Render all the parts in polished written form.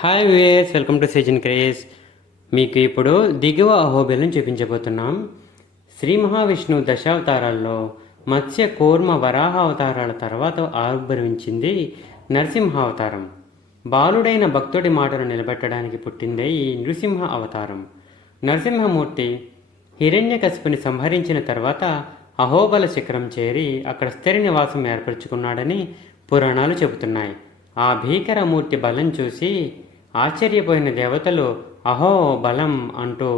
Hi viewers, welcome to season craze. మీకు ఇప్పుడు దిగువ అహోబిలం చూపించబోతున్నాం. శ్రీ మహావిష్ణువు దశావతారాల్లో మత్స్య కూర్మ వరాహ అవతారాల తర్వాత ఆవిర్భవించింది నరసింహావతారం. బాలుడైన భక్తుడి మాటను నిలబెట్టడానికి పుట్టిందే ఈ నృసింహ అవతారం. నరసింహమూర్తి హిరణ్యకశిపుని సంహరించిన తర్వాత అహోబల శిఖరం చేరి అక్కడ స్థిర నివాసం ఏర్పరచుకున్నాడని పురాణాలు చెబుతున్నాయి. ఆ భీకరమూర్తి బలం చూసి ఆశ్చర్యపోయిన దేవతలు అహో బలం అంటూ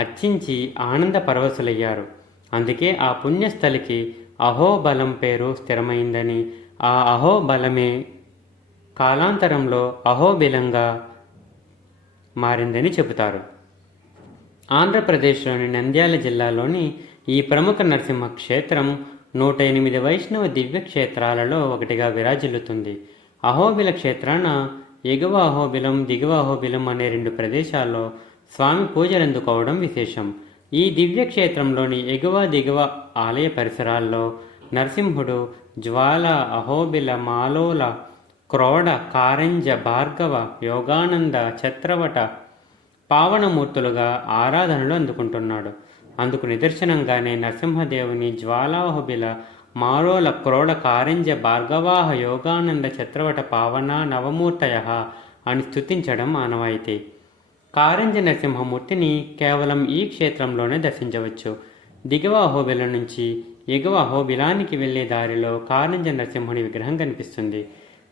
అర్చించి ఆనంద పరవశులయ్యారు. అందుకే ఆ పుణ్యస్థలికి అహోబలం పేరు స్థిరమైందని, ఆ అహోబలమే కాలాంతరంలో అహోబిలంగా మారిందని చెబుతారు. ఆంధ్రప్రదేశ్లోని నంద్యాల జిల్లాలోని ఈ ప్రముఖ నరసింహ క్షేత్రం 108 వైష్ణవ దివ్య క్షేత్రాలలో ఒకటిగా విరాజిల్లుతుంది. అహోబిల క్షేత్రాన ఎగువ అహోబిలం, దిగువ అహోబిలం అనే 2 ప్రదేశాల్లో స్వామి పూజలందుకోవడం విశేషం. ఈ దివ్య క్షేత్రంలోని ఎగువ దిగువ ఆలయ పరిసరాల్లో నరసింహుడు జ్వాల, అహోబిల, మాలోల, క్రోడ, కారంజ, భార్గవ, యోగానంద, ఛత్రవట పావనమూర్తులుగా ఆరాధనలు అందుకుంటున్నాడు. అందుకు నిదర్శనంగానే నరసింహదేవుని జ్వాలాహోబిల, మారోల, క్రోడ, కారంజ, భార్గవాహ, యోగానంద, ఛత్రవట పావన నవమూర్తయ అని స్తుతించడం ఆనవాయితీ. కారంజ నరసింహమూర్తిని కేవలం ఈ క్షేత్రంలోనే దర్శించవచ్చు. దిగువ అహోబిలం నుంచి ఎగువ అహోబిలానికి వెళ్లే దారిలో కారంజ నరసింహుని విగ్రహం కనిపిస్తుంది.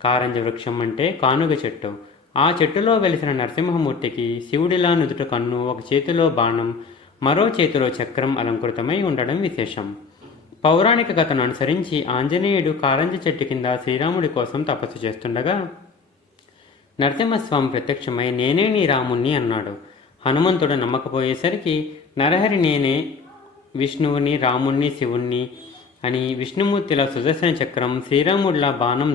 కారంజ వృక్షం అంటే కానుగ చెట్టు. ఆ చెట్టులో వెలిసిన నరసింహమూర్తికి శివుడిలా నుదుట కన్ను, ఒక చేతిలో బాణం, మరో చేతిలో చక్రం అలంకృతమై ఉండడం విశేషం. పౌరాణిక కథను అనుసరించి ఆంజనేయుడు కారంజ చెట్టు కింద శ్రీరాముడి కోసం తపస్సు చేస్తుండగా నరసింహస్వామి ప్రత్యక్షమై నేనే నీ రాముణ్ణి అన్నాడు. హనుమంతుడు నమ్మకపోయేసరికి నరహరి నేనే విష్ణువుని, రాముణ్ణి, శివుణ్ణి అని విష్ణుమూర్తిలా సుదర్శన చక్రం, శ్రీరాముడిలా బాణం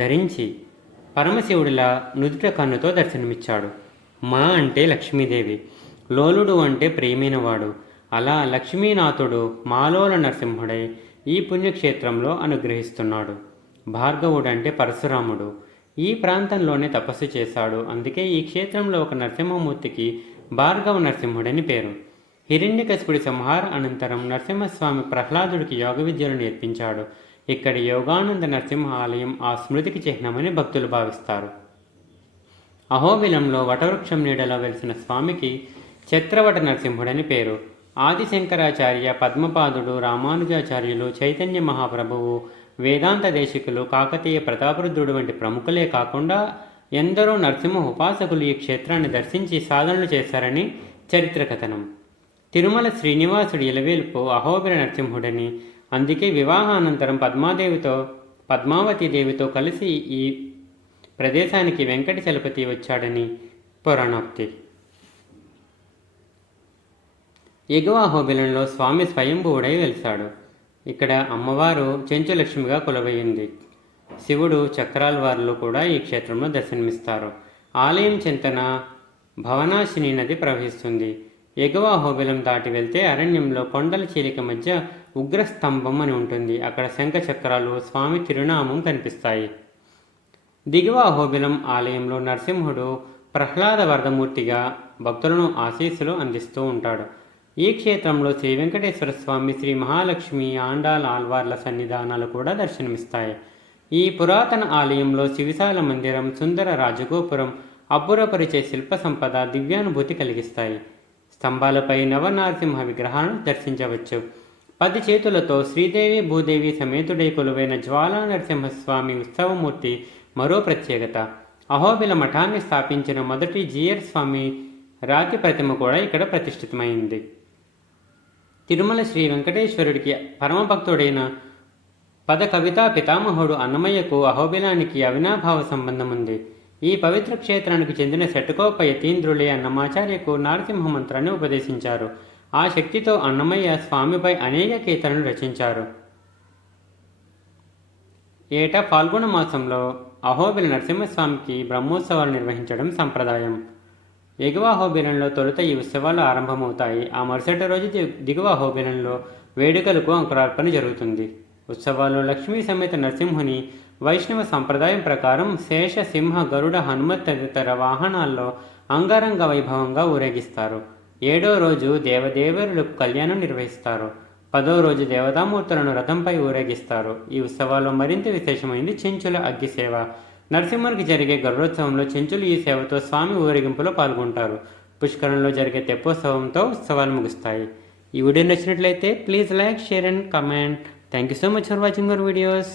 ధరించి పరమశివుడిలా నుదుట కన్నుతో దర్శనమిచ్చాడు. మా అంటే లక్ష్మీదేవి, లోలుడు అంటే ప్రియమైనవాడు. అలా లక్ష్మీనాథుడు మాలోల నరసింహుడై ఈ పుణ్యక్షేత్రంలో అనుగ్రహిస్తున్నాడు. భార్గవుడు అంటే పరశురాముడు. ఈ ప్రాంతంలోనే తపస్సు చేశాడు. అందుకే ఈ క్షేత్రంలో ఒక నరసింహమూర్తికి భార్గవ నరసింహుడని పేరు. హిరణ్యకశిపుడి సంహార అనంతరం నరసింహస్వామి ప్రహ్లాదుడికి యోగ విద్యలు నేర్పించాడు. ఇక్కడి యోగానంద నరసింహ ఆలయం ఆ స్మృతికి చిహ్నమని భక్తులు భావిస్తారు. అహోబిలంలో వటవృక్షం నీడలో వెలిసిన స్వామికి ఛత్రవట నరసింహుడని పేరు. ఆదిశంకరాచార్య, పద్మపాదుడు, రామానుజాచార్యులు, చైతన్య మహాప్రభువు, వేదాంత దేశికులు, కాకతీయ ప్రతాపరుద్రుడు వంటి ప్రముఖులే కాకుండా ఎందరో నరసింహ ఉపాసకులు ఈ క్షేత్రాన్ని దర్శించి సాధనలు చేశారని చరిత్ర కథనం. తిరుమల శ్రీనివాసుడి ఇలవేల్పు అహోబిల నరసింహుడని, అందుకే వివాహానంతరం పద్మావతి దేవితో కలిసి ఈ ప్రదేశానికి వెంకటి చలపతి వచ్చాడని పురాణోక్తి. ఎగువ అహోబిలంలో స్వామి స్వయంభువుడై వెలిశాడు. ఇక్కడ అమ్మవారు చెంచులక్ష్మిగా కొలువైంది. శివుడు చక్రాల్వార్లు కూడా ఈ క్షేత్రంలో దర్శనమిస్తారు. ఆలయం చెంతన భవనాశిని నది ప్రవహిస్తుంది. ఎగువ అహోబిలం దాటి వెళ్తే అరణ్యంలో కొండల చీలిక మధ్య ఉగ్రస్తంభం అని ఉంటుంది. అక్కడ శంఖ చక్రాలు, స్వామి తిరునామం కనిపిస్తాయి. దిగువ అహోబిలం ఆలయంలో నరసింహుడు ప్రహ్లాద వరదమూర్తిగా భక్తులను ఆశీస్సులు అందిస్తూ ఉంటాడు. ఈ క్షేత్రంలో శ్రీ వెంకటేశ్వర స్వామి, శ్రీ మహాలక్ష్మి, ఆండాల్ ఆల్వార్ల సన్నిధానాలు కూడా దర్శనమిస్తాయి. ఈ పురాతన ఆలయంలో శివశాల మందిరం, సుందర రాజగోపురం అబ్బురపరిచే శిల్ప సంపద దివ్యానుభూతి కలిగిస్తాయి. స్తంభాలపై నవనరసింహ విగ్రహాలను దర్శించవచ్చు. 10 చేతులతో శ్రీదేవి భూదేవి సమేతుడై కొలువైన జ్వాలా నరసింహస్వామి ఉత్సవమూర్తి మరో ప్రత్యేకత. అహోబిల మఠాన్ని స్థాపించిన మొదటి జీయర్ స్వామి రాతి ప్రతిమ కూడా ఇక్కడ ప్రతిష్ఠితమైంది. తిరుమల శ్రీ వెంకటేశ్వరుడికి పరమభక్తుడైన పద కవితా పితామహుడు అన్నమయ్యకు అహోబిలానికి అవినాభావ సంబంధం ఉంది. ఈ పవిత్ర క్షేత్రానికి చెందిన శటకోప యతీంద్రులే అన్నమాచార్యకు నారసింహ మంత్రాన్ని ఉపదేశించారు. ఆ శక్తితో అన్నమయ్య స్వామిపై అనేక కీర్తనలు రచించారు. ఏటా ఫాల్గుణ మాసంలో అహోబిల నరసింహస్వామికి బ్రహ్మోత్సవాలు నిర్వహించడం సంప్రదాయం. ఎగువ అహోబిలంలో తొలుత ఈ ఉత్సవాలు ఆరంభమవుతాయి. ఆ మరుసటి రోజు దిగువ అహోబిలంలో వేడుకలకు అంకురార్పణ జరుగుతుంది. ఉత్సవాల్లో లక్ష్మీ సమేత నరసింహుని వైష్ణవ సంప్రదాయం ప్రకారం శేష, సింహ, గరుడ, హనుమత్ తదితర వాహనాల్లో అంగరంగ వైభవంగా ఊరేగిస్తారు. 7వ రోజు దేవదేవరులకు కళ్యాణం నిర్వహిస్తారు. 10వ రోజు దేవతామూర్తులను రథంపై ఊరేగిస్తారు. ఈ ఉత్సవాల్లో మరింత విశేషమైంది చెంచుల అగ్గి సేవ. నరసింహునికి జరిగే గరుడోత్సవంలో చెంచులు ఈ సేవతో స్వామి ఊరేగింపులో పాల్గొంటారు. పుష్కరంలో జరిగే తెప్పోత్సవంతో ఉత్సవాలు ముగుస్తాయి. ఈ వీడియో నచ్చినట్లయితే please like, share and comment. Thank you so much for watching our videos.